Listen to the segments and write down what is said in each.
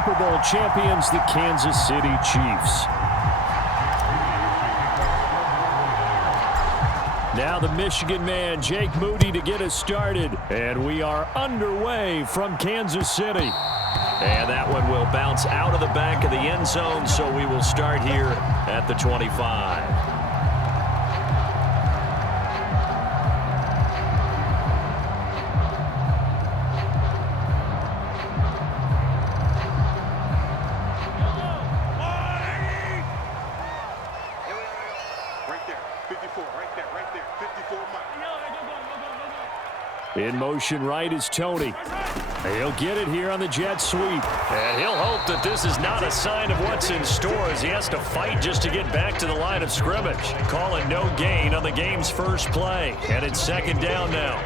Super Bowl champions, the Kansas City Chiefs. Now the Michigan man, Jake Moody, to get us started. And we are underway from Kansas City. And that one will bounce out of the back of the end zone, so we will start here at the 25. In motion right is Tony. He'll get it here on the jet sweep. And he'll hope that this is not a sign of what's in store as he has to fight just to get back to the line of scrimmage. Call it no gain on the game's first play. And it's second down now.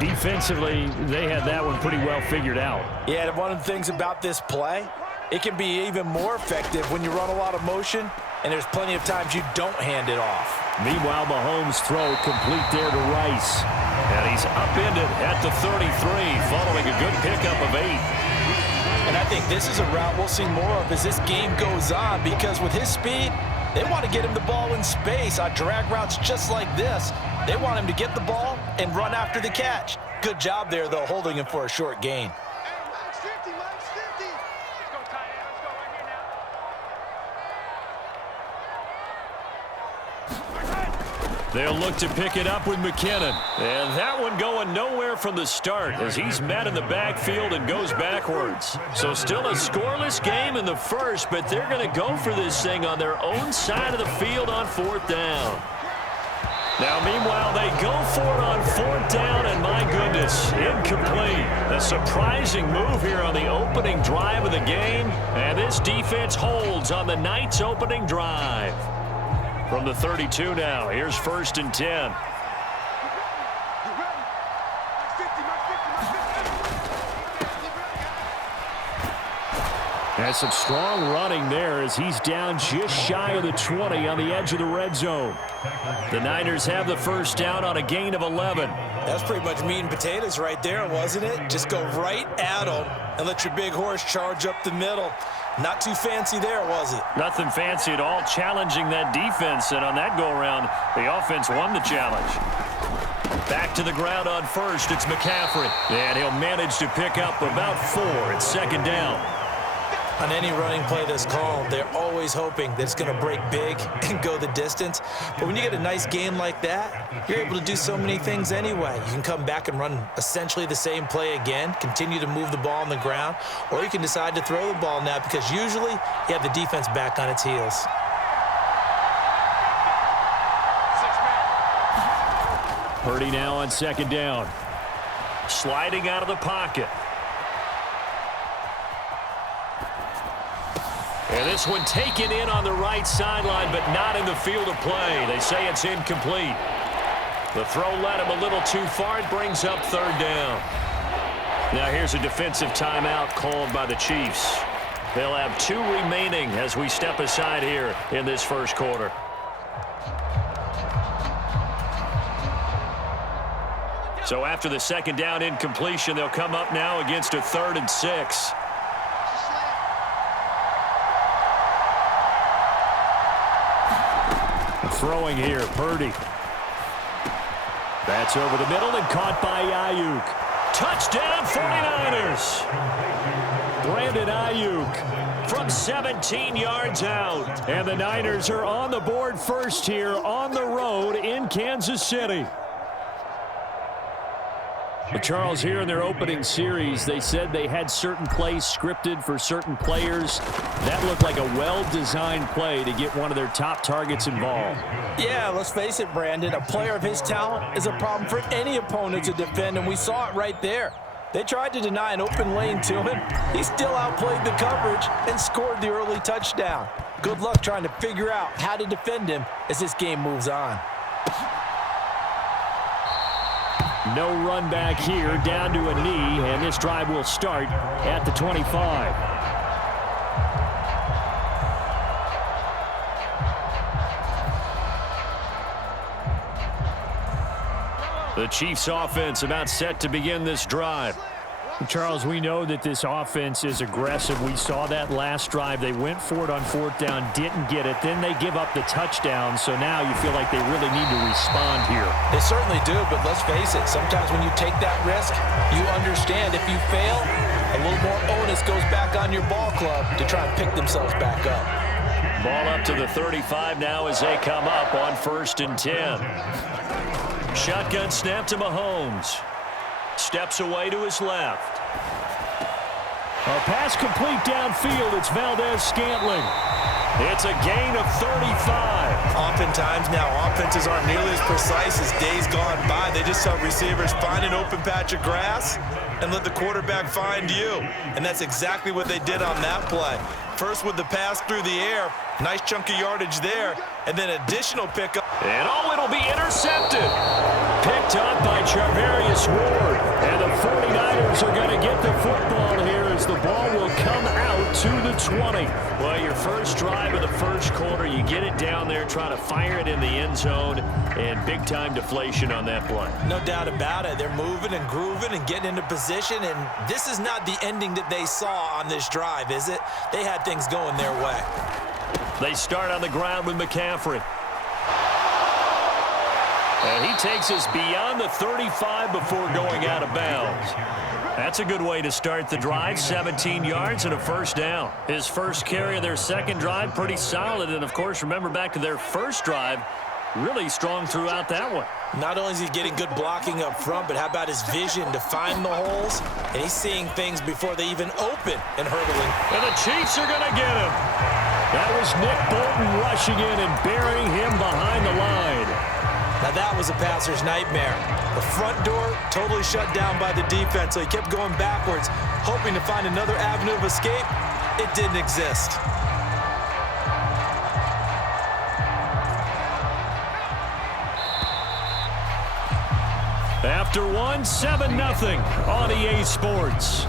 Defensively, they had that one pretty well figured out. Yeah, and one of the things about this play, it can be even more effective when you run a lot of motion, and there's plenty of times you don't hand it off. Meanwhile, Mahomes' throw complete there to Rice. And he's upended at the 33 following a good pickup of 8. And I think this is a route we'll see more of as this game goes on, because with his speed, they want to get him the ball in space on drag routes just like this. They want him to get the ball and run after the catch. Good job there, though, holding him for a short gain. They'll look to pick it up with McKinnon. And that one going nowhere from the start as he's met in the backfield and goes backwards. So still a scoreless game in the first, but they're going to go for this thing on their own side of the field on fourth down. Now, meanwhile, they go for it on fourth down, and my goodness, incomplete. A surprising move here on the opening drive of the game, and this defense holds on the night's opening drive. From the 32 now, here's first and 10. Has some strong running there as he's down just shy of the 20 on the edge of the red zone. The Niners have the first down on a gain of 11. That's pretty much meat and potatoes right there, wasn't it? Just go right at them and let your big horse charge up the middle. Not too fancy there, was it? Nothing fancy at all, challenging that defense, and on that go-around, the offense won the challenge. Back to the ground on first, it's McCaffrey. And he'll manage to pick up about 4 at second down. On any running play that's called, they're always hoping that it's going to break big and go the distance. But when you get a nice game like that, you're able to do so many things anyway. You can come back and run essentially the same play again, continue to move the ball on the ground, or you can decide to throw the ball now because usually you have the defense back on its heels. Purdy now on second down. Sliding out of the pocket. And this one taken in on the right sideline, but not in the field of play. They say it's incomplete. The throw led him a little too far. It brings up third down. Now here's a defensive timeout called by the Chiefs. They'll have 2 remaining as we step aside here in this first quarter. So after the second down incompletion, they'll come up now against a 3rd and 6. Throwing here, Purdy. That's over the middle and caught by Ayuk. Touchdown 49ers. Brandon Ayuk from 17 yards out. And the Niners are on the board first here on the road in Kansas City. But Charles, here in their opening series, they said they had certain plays scripted for certain players. That looked like a well-designed play to get one of their top targets involved. Yeah, let's face it, Brandon. A player of his talent is a problem for any opponent to defend, and we saw it right there. They tried to deny an open lane to him. He still outplayed the coverage and scored the early touchdown. Good luck trying to figure out how to defend him as this game moves on. No run back here, down to a knee, and this drive will start at the 25. The Chiefs offense about set to begin this drive. Charles, we know that this offense is aggressive. We saw that last drive. They went for it on fourth down, didn't get it. Then they give up the touchdown. So now you feel like they really need to respond here. They certainly do, but let's face it. Sometimes when you take that risk, you understand if you fail, a little more onus goes back on your ball club to try and pick themselves back up. Ball up to the 35 now as they come up on 1st and 10. Shotgun snap to Mahomes. Steps away to his left. A pass complete downfield. It's Valdez-Scantling. It's a gain of 35. Oftentimes now, offenses aren't nearly as precise as days gone by. They just tell receivers, find an open patch of grass and let the quarterback find you. And that's exactly what they did on that play. First with the pass through the air, nice chunk of yardage there, and then additional pickup. And it'll be intercepted. Picked up by Charvarius Ward. And the 49ers are going to get the football here as the ball will come out to the 20. Well, your first drive of the first quarter, you get it down there, trying to fire it in the end zone, and big-time deflation on that play. No doubt about it. They're moving and grooving and getting into position, and this is not the ending that they saw on this drive, is it? They had things going their way. They start on the ground with McCaffrey. And he takes us beyond the 35 before going out of bounds. That's a good way to start the drive. 17 yards and a first down. His first carry of their second drive, pretty solid. And, of course, remember back to their first drive, really strong throughout that one. Not only is he getting good blocking up front, but how about his vision to find the holes? And he's seeing things before they even open and hurdling. And the Chiefs are going to get him. That was Nick Bolton rushing in and burying him behind the line. Now that was a passer's nightmare. The front door totally shut down by the defense, so he kept going backwards, hoping to find another avenue of escape. It didn't exist. After one, 7-0 on EA Sports.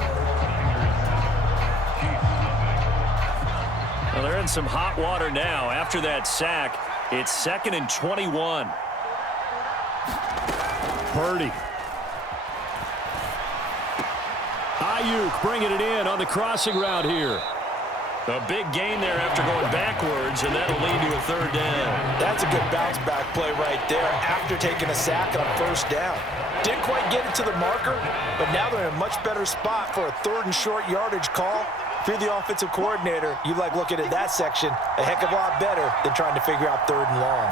Well, they're in some hot water now. After that sack, it's 2nd and 21. Purdy. Ayuk bringing it in on the crossing route here. A big gain there after going backwards, and that'll lead to a third down. That's a good bounce back play right there after taking a sack on first down. Didn't quite get it to the marker, but now they're in a much better spot for a 3rd and short yardage call. If you're the offensive coordinator, you like looking at that section a heck of a lot better than trying to figure out 3rd and long.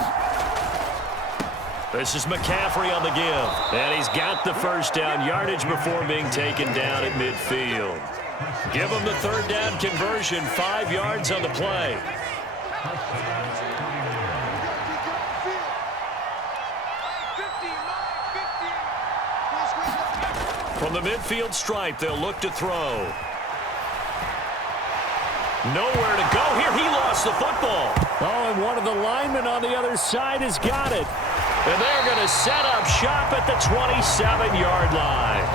This is McCaffrey on the give. And he's got the first down yardage before being taken down at midfield. Give him the third down conversion, 5 yards on the play. From the midfield stripe, they'll look to throw. Nowhere to go here. He lost the football. Oh, and one of the linemen on the other side has got it. And they're going to set up shop at the 27-yard line.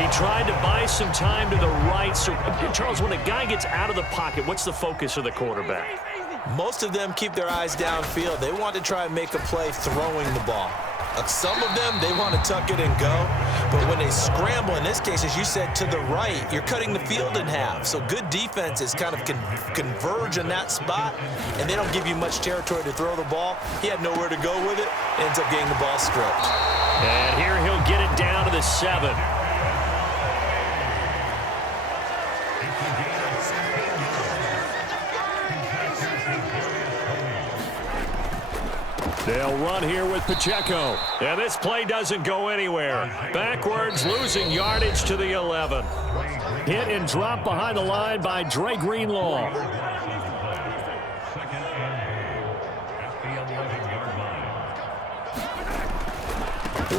He tried to buy some time to the right. So, Charles, when a guy gets out of the pocket, what's the focus of the quarterback? Most of them keep their eyes downfield. They want to try and make a play throwing the ball. Some of them, they want to tuck it and go. But when they scramble, in this case, as you said, to the right, you're cutting the field in half. So good defenses kind of converge in that spot, and they don't give you much territory to throw the ball. He had nowhere to go with it. Ends up getting the ball stripped. And here he'll get it down to the 7. They'll run here with Pacheco. And this play doesn't go anywhere. Backwards, losing yardage to the 11. Hit and drop behind the line by Dre Greenlaw.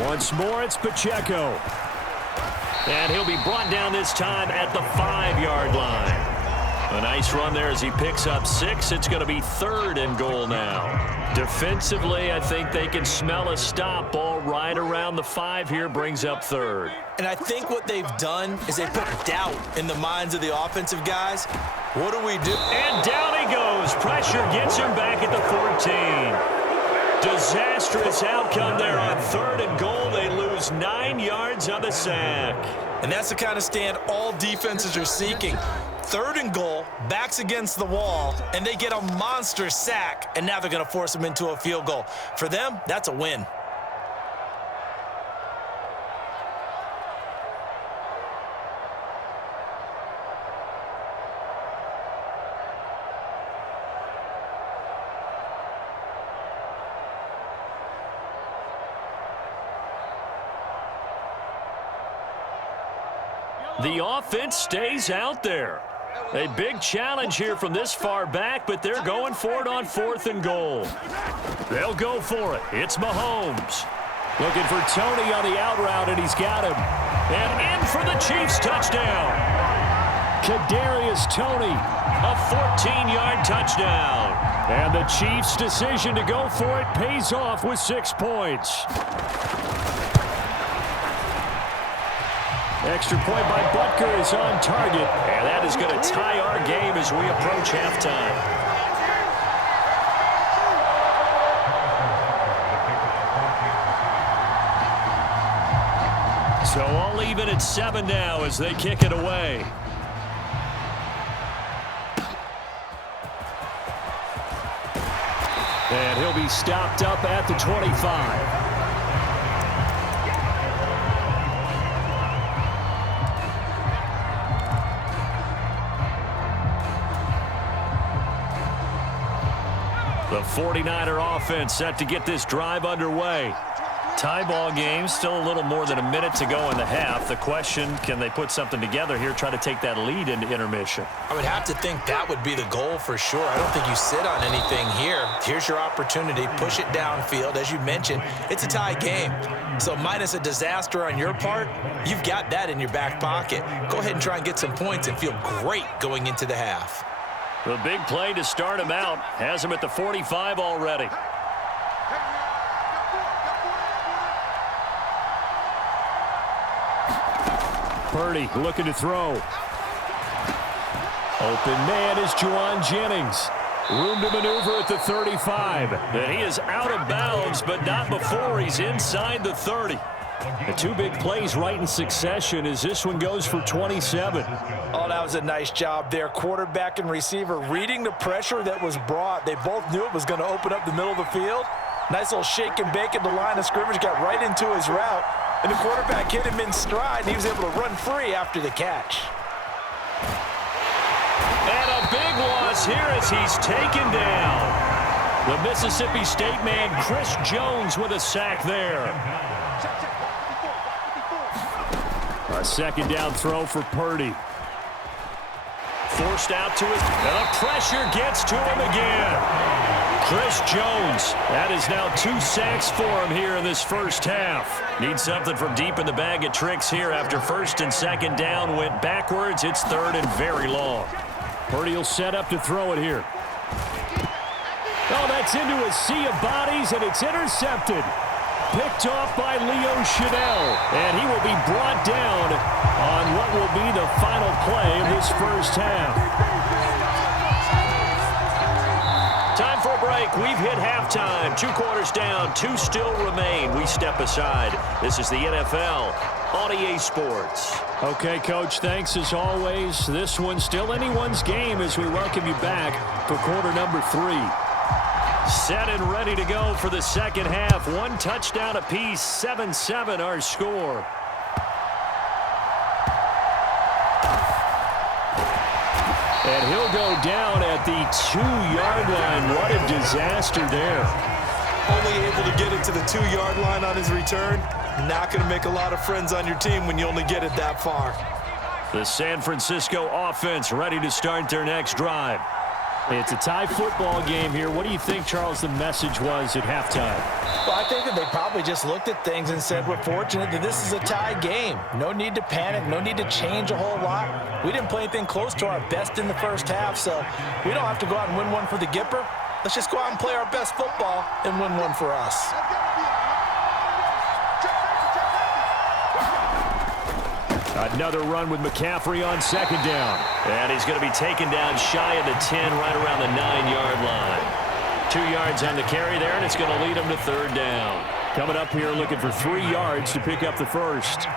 Once more, it's Pacheco. And he'll be brought down this time at the 5-yard line. A nice run there as he picks up 6. It's going to be 3rd and goal now. Defensively, I think they can smell a stop. Ball right around the 5 here, brings up 3rd. And I think what they've done is they put doubt in the minds of the offensive guys. What do we do? And down he goes. Pressure gets him back at the 14. Disastrous outcome there on 3rd and goal. They lose 9 yards on the sack. And that's the kind of stand all defenses are seeking. 3rd and goal, backs against the wall, and they get a monster sack, and now they're going to force them into a field goal. For them, that's a win. The offense stays out there. A big challenge here from this far back, but they're going for it on 4th and goal. They'll go for it. It's Mahomes. Looking for Tony on the out route, and he's got him. And in for the Chiefs touchdown. Kadarius Toney. A 14-yard touchdown. And the Chiefs' decision to go for it pays off with 6 points. Extra point by Butker is on target. And that is going to tie our game as we approach halftime. So all even at 7 now as they kick it away. And he'll be stopped up at the 25. The 49er offense set to get this drive underway. Tie ball game, still a little more than a minute to go in the half. The question, can they put something together here, try to take that lead into intermission? I would have to think that would be the goal for sure. I don't think you sit on anything here. Here's your opportunity. Push it downfield. As you mentioned, it's a tie game. So minus a disaster on your part, you've got that in your back pocket. Go ahead and try and get some points and feel great going into the half. The big play to start him out has him at the 45 already. Purdy looking to throw. Open man is Juwan Jennings. Room to maneuver at the 35. And he is out of bounds, but not before he's inside the 30. The 2 big plays right in succession as this one goes for 27. Oh, that was a nice job there. Quarterback and receiver reading the pressure that was brought. They both knew it was going to open up the middle of the field. Nice little shake and bake at the line of scrimmage, got right into his route. And the quarterback hit him in stride, and he was able to run free after the catch. And a big loss here as he's taken down. The Mississippi State man, Chris Jones, with a sack there. A second down throw for Purdy. Forced out to his, and the pressure gets to him again. Chris Jones, that is now 2 sacks for him here in this first half. Needs something from deep in the bag of tricks here after 1st and 2nd down went backwards. It's 3rd and very long. Purdy will set up to throw it here. Oh, that's into a sea of bodies, and it's intercepted. Picked off by Leo Chanel, and he will be brought down on what will be the final play of this first half. Time for a break. We've hit halftime. 2 quarters down, 2 still remain. We step aside. This is the NFL on EA Sports. Okay, Coach, thanks as always. This one's still anyone's game as we welcome you back for quarter number 3. Set and ready to go for the second half. 1 touchdown apiece, 7-7 our score. And he'll go down at the 2-yard line. What a disaster there. Only able to get it to the 2-yard line on his return. Not going to make a lot of friends on your team when you only get it that far. The San Francisco offense ready to start their next drive. It's a tie football game here. What do you think, Charles, the message was at halftime? Well, I think that they probably just looked at things and said, we're fortunate that this is a tie game. No need to panic. No need to change a whole lot. We didn't play anything close to our best in the first half, so we don't have to go out and win one for the Gipper. Let's just go out and play our best football and win one for us. Another run with McCaffrey on 2nd down. And he's going to be taken down shy of the 10, right around the 9-yard line. 2 yards on the carry there, and it's going to lead them to third down. Coming up here looking for 3 yards to pick up the first.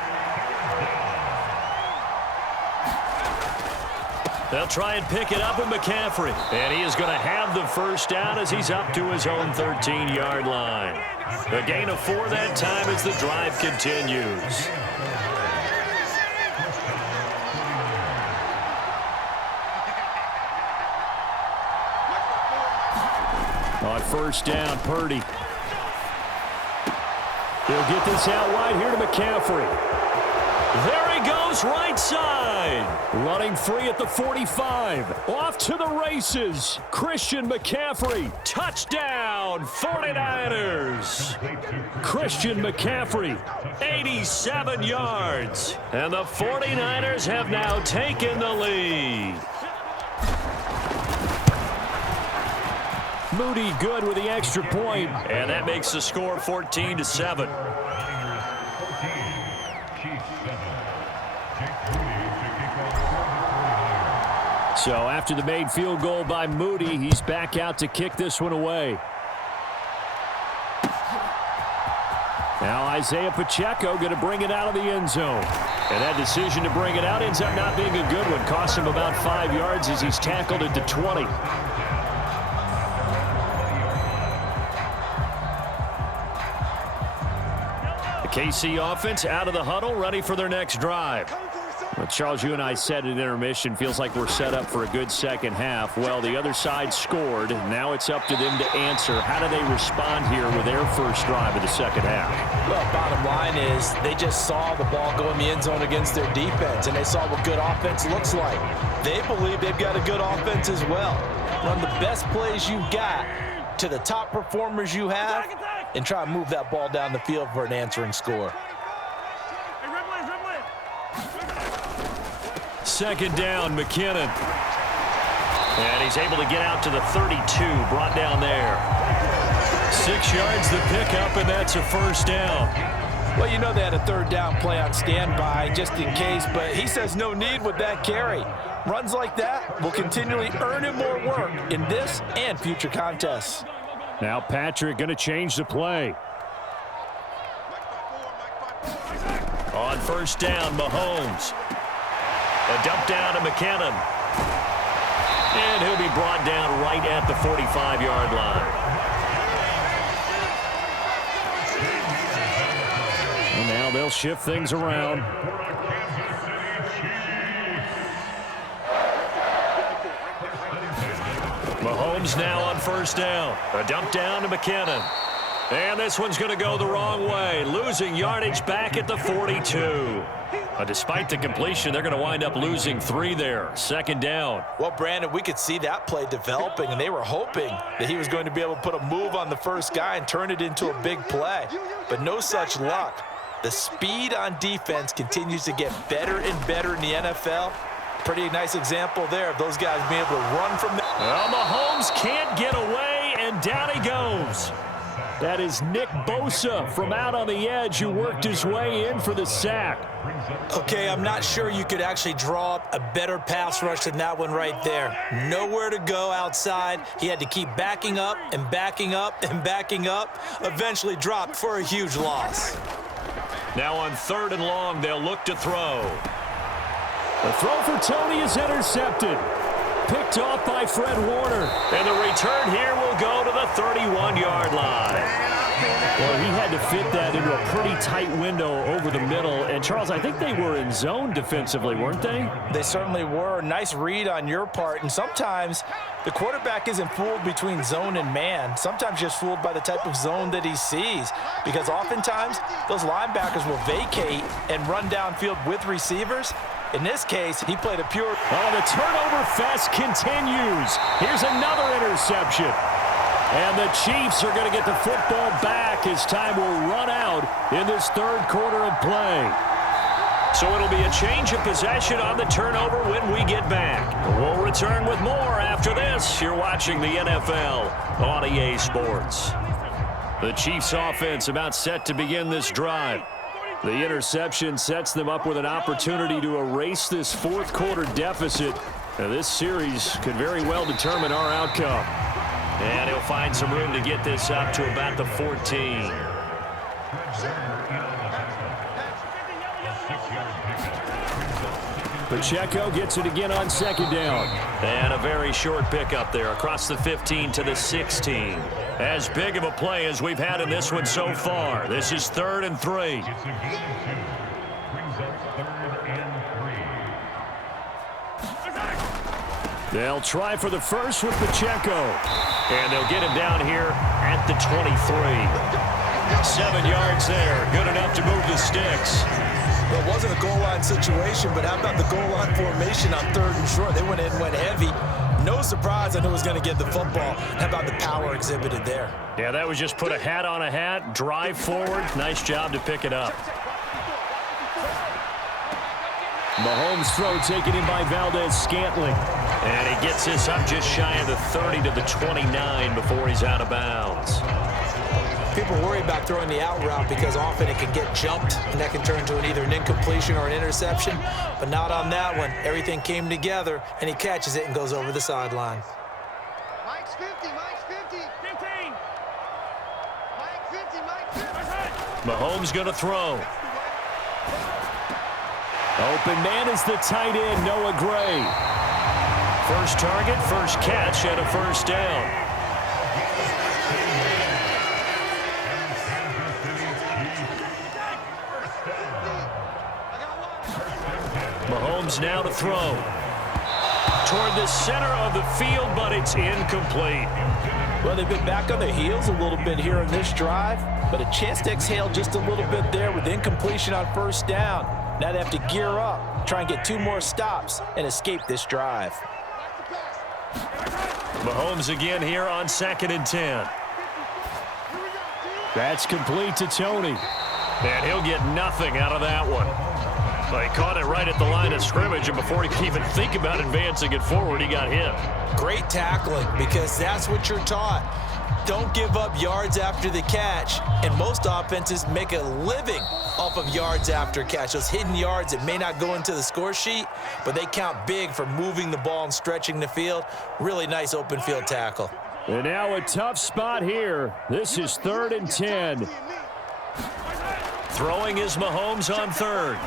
They'll try and pick it up with McCaffrey. And he is going to have the first down as he's up to his own 13-yard line. A gain of 4 that time as the drive continues. On first down, Purdy. He'll get this out wide here to McCaffrey. There he goes, right side. Running free at the 45. Off to the races. Christian McCaffrey. Touchdown, 49ers. Christian McCaffrey. 87 yards. And the 49ers have now taken the lead. Moody good with the extra point. And that makes the score 14-7. So after the made field goal by Moody, he's back out to kick this one away. Now Isaiah Pacheco going to bring it out of the end zone. And that decision to bring it out ends up not being a good one. Costs him about 5 yards as he's tackled into 20. The KC offense out of the huddle, ready for their next drive. Well, Charles, you and I said at intermission, feels like we're set up for a good second half. Well, the other side scored. Now it's up to them to answer. How do they respond here with their first drive of the second half? Well, bottom line is they just saw the ball go in the end zone against their defense, and they saw what good offense looks like. They believe they've got a good offense as well. Run the best plays you got to the top performers you have, and try and move that ball down the field for an answering score. Second down, McKinnon. And he's able to get out to the 32, brought down there. 6 yards the pickup, and that's a first down. Well, you know they had a third down play on standby just in case, but he says no need with that carry. Runs like that will continually earn him more work in this and future contests. Now Patrick going to change the play. On first down, Mahomes. A dump down to McKinnon. And he'll be brought down right at the 45-yard line. And now they'll shift things around. Mahomes now on first down. A dump down to McKinnon. And this one's going to go the wrong way. Losing yardage back at the 42. Despite the completion, they're going to wind up losing 3 there. Second down. Well, Brandon, we could see that play developing, and they were hoping that he was going to be able to put a move on the first guy and turn it into a big play. But no such luck. The speed on defense continues to get better and better in the NFL. Pretty nice example there of those guys being able to run from there. Well, Mahomes can't get away, and down he goes. That is Nick Bosa from out on the edge who worked his way in for the sack. Okay, I'm not sure you could actually draw up a better pass rush than that one right there. Nowhere to go outside. He had to keep backing up and backing up and backing up. Eventually dropped for a huge loss. Now on third and long, they'll look to throw. The throw for Tony is intercepted. Picked off by Fred Warner. And the return here will go to the 31-yard line. Well, he had to fit that into a pretty tight window over the middle. And, Charles, I think they were in zone defensively, weren't they? They certainly were. Nice read on your part. And sometimes the quarterback isn't fooled between zone and man. Sometimes just fooled by the type of zone that he sees. Because oftentimes those linebackers will vacate and run downfield with receivers. In this case, he played a pure... Oh, the turnover fest continues. Here's another interception. And the Chiefs are going to get the football back as time will run out in this third quarter of play. So it'll be a change of possession on the turnover when we get back. We'll return with more after this. You're watching the NFL on EA Sports. The Chiefs offense about set to begin this drive. The interception sets them up with an opportunity to erase this fourth quarter deficit. Now, this series could very well determine our outcome. And he'll find some room to get this up to about the 14. Pacheco gets it again on second down. And a very short pickup there across the 15 to the 16. As big of a play as we've had in this one so far. This is 3rd and 3. They'll try for the first with Pacheco. And they'll get him down here at the 23. 7 yards there. Good enough to move the sticks. Well, it wasn't a goal line situation, but how about the goal line formation on 3rd and short? They went in and went heavy. No surprise, I knew it was going to get the football. How about the power exhibited there? Yeah, that was just put a hat on a hat, drive forward. Nice job to pick it up. Mahomes' throw taken in by Valdez-Scantling. And he gets this up just shy of the 30 to the 29 before he's out of bounds. People worry about throwing the out route because often it can get jumped, and that can turn into either an incompletion or an interception. But not on that one. Everything came together, and he catches it and goes over the sideline. Mike's 50, Mike's 50. 15. Mike 50, Mike 50. Mahomes going to throw. Open man is the tight end, Noah Gray. First target, first catch, and a first down. Mahomes now to throw. Toward the center of the field, but it's incomplete. Well, they've been back on their heels a little bit here in this drive, but a chance to exhale just a little bit there with incompletion on first down. Now they have to gear up, try and get 2 more stops, and escape this drive. Mahomes again here on 2nd and 10. That's complete to Tony. And he'll get nothing out of that one. Well, he caught it right at the line of scrimmage, and before he could even think about advancing it forward, he got hit. Great tackling, because that's what you're taught. Don't give up yards after the catch, and most offenses make a living off of yards after catch. Those hidden yards that may not go into the score sheet, but they count big for moving the ball and stretching the field. Really nice open field tackle. And now a tough spot here. This is 3rd and 10. Throwing is Mahomes on 3rd.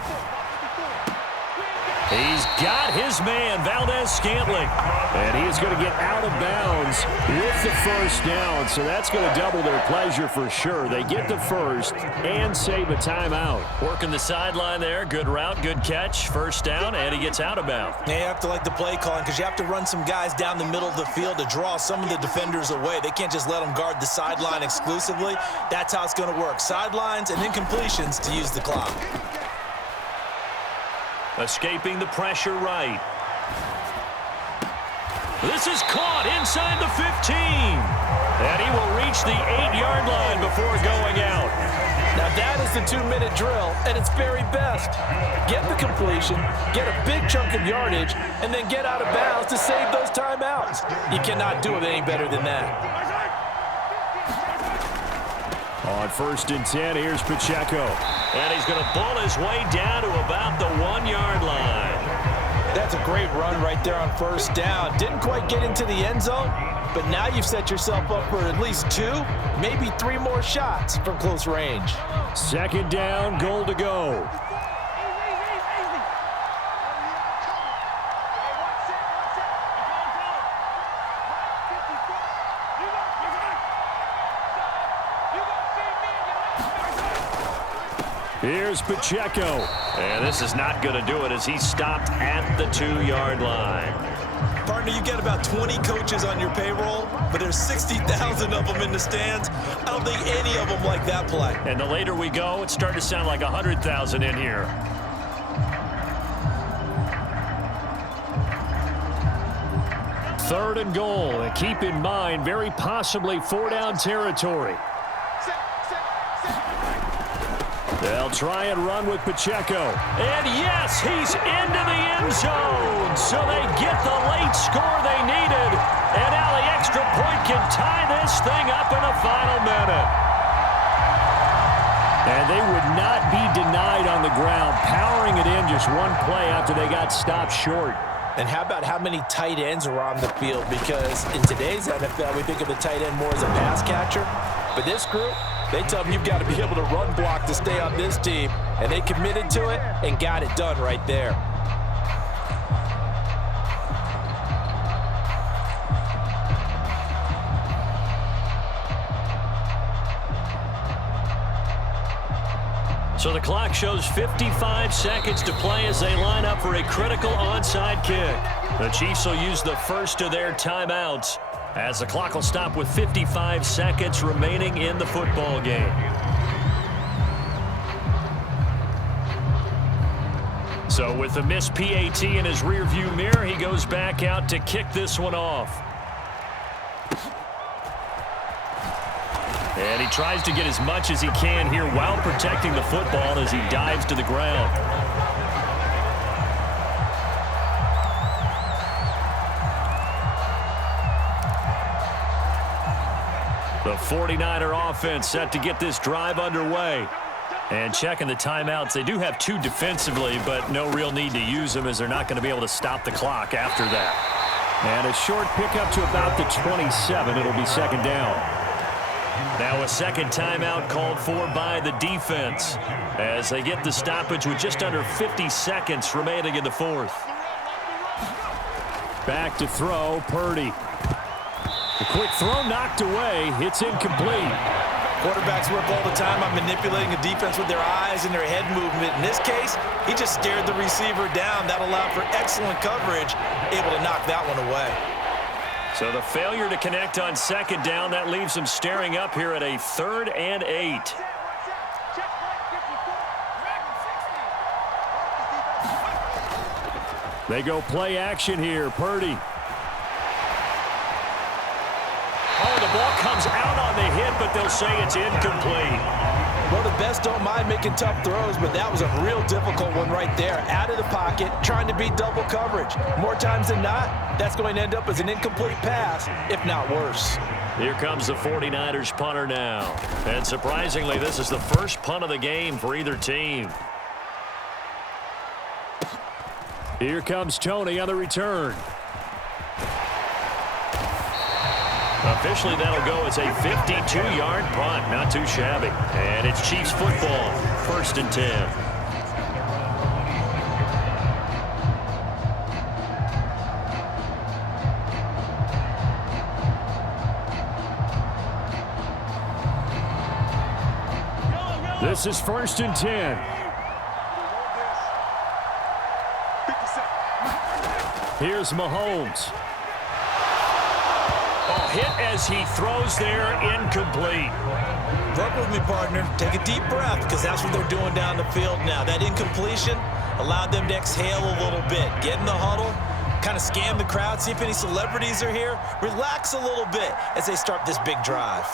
He's got his man, Valdez-Scantling. And he is going to get out of bounds with the first down. So that's going to double their pleasure for sure. They get the first and save a timeout. Working the sideline there. Good route, good catch. First down, and he gets out of bounds. You have to like the play calling because you have to run some guys down the middle of the field to draw some of the defenders away. They can't just let them guard the sideline exclusively. That's how it's going to work. Sidelines and incompletions to use the clock. Escaping the pressure right. This is caught inside the 15. And he will reach the 8-yard line before going out. Now that is the 2-minute drill at its very best. Get the completion, get a big chunk of yardage, and then get out of bounds to save those timeouts. You cannot do it any better than that. On 1st and 10, here's Pacheco. And he's going to bull his way down to about the 1-yard line. That's a great run right there on first down. Didn't quite get into the end zone, but now you've set yourself up for at least 2, maybe 3 more shots from close range. 2nd down, goal to go. Here's Pacheco. And this is not going to do it as he's stopped at the 2-yard line. Partner, you get about 20 coaches on your payroll, but there's 60,000 of them in the stands. I don't think any of them like that play. And the later we go, it's starting to sound like 100,000 in here. Third and goal. And keep in mind, very possibly 4-down territory. They'll try and run with Pacheco. And yes, he's into the end zone. So they get the late score they needed. And now the extra point can tie this thing up in the final minute. And they would not be denied on the ground, powering it in just one play after they got stopped short. And how about how many tight ends are on the field? Because in today's NFL, we think of the tight end more as a pass catcher. But this group, they tell them you've got to be able to run block to stay on this team. And they committed to it and got it done right there. So the clock shows 55 seconds to play as they line up for a critical onside kick. The Chiefs will use the first of their timeouts as the clock will stop with 55 seconds remaining in the football game. So with the missed PAT in his rearview mirror, he goes back out to kick this one off. And he tries to get as much as he can here while protecting the football as he dives to the ground. The 49er offense set to get this drive underway. And checking the timeouts, they do have two defensively, but no real need to use them as they're not going to be able to stop the clock after that. And a short pickup to about the 27. It'll be second down. Now a second timeout called for by the defense as they get the stoppage with just under 50 seconds remaining in the fourth. Back to throw, Purdy. The quick throw knocked away. It's incomplete. Quarterbacks work all the time on manipulating a defense with their eyes and their head movement. In this case, he just stared the receiver down. That allowed for excellent coverage, able to knock that one away. So the failure to connect on second down, that leaves them staring up here at a 3rd and 8. They go play action here. Purdy. Oh, the ball comes out on the hit, but they'll say it's incomplete. Well, the best don't mind making tough throws, but that was a real difficult one right there. Out of the pocket, trying to beat double coverage. More times than not, that's going to end up as an incomplete pass, if not worse. Here comes the 49ers punter now. And surprisingly, this is the first punt of the game for either team. Here comes Tony on the return. Officially, that'll go as a 52-yard punt. Not too shabby. And it's Chiefs football, 1st and 10. This is 1st and 10. Here's Mahomes. Oh, hit as he throws there, incomplete. Work with me, partner. Take a deep breath, because that's what they're doing down the field now. That incompletion allowed them to exhale a little bit. Get in the huddle, kind of scan the crowd, see if any celebrities are here. Relax a little bit as they start this big drive.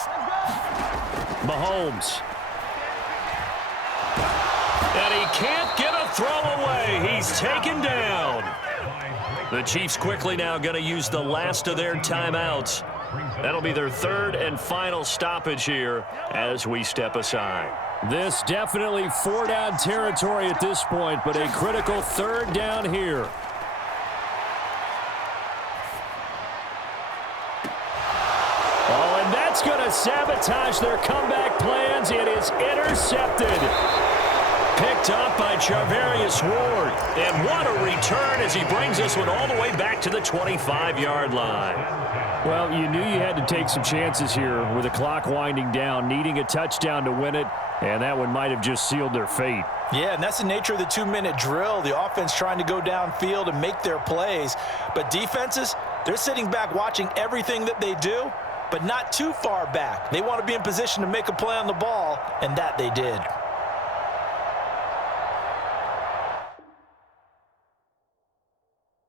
Mahomes. And he can't get a throw away. He's taken down. The Chiefs quickly now going to use the last of their timeouts. That'll be their 3rd and final stoppage here as we step aside. This definitely 4-down territory at this point, but a critical 3rd down here. Oh, and that's going to sabotage their comeback plans. It is intercepted. Picked up by Charvarius Ward. And what a return as he brings this one all the way back to the 25-yard line. Well, you knew you had to take some chances here with the clock winding down, needing a touchdown to win it, and that one might have just sealed their fate. Yeah, and that's the nature of the 2-minute drill. The offense trying to go downfield and make their plays. But defenses, they're sitting back watching everything that they do, but not too far back. They want to be in position to make a play on the ball, and that they did.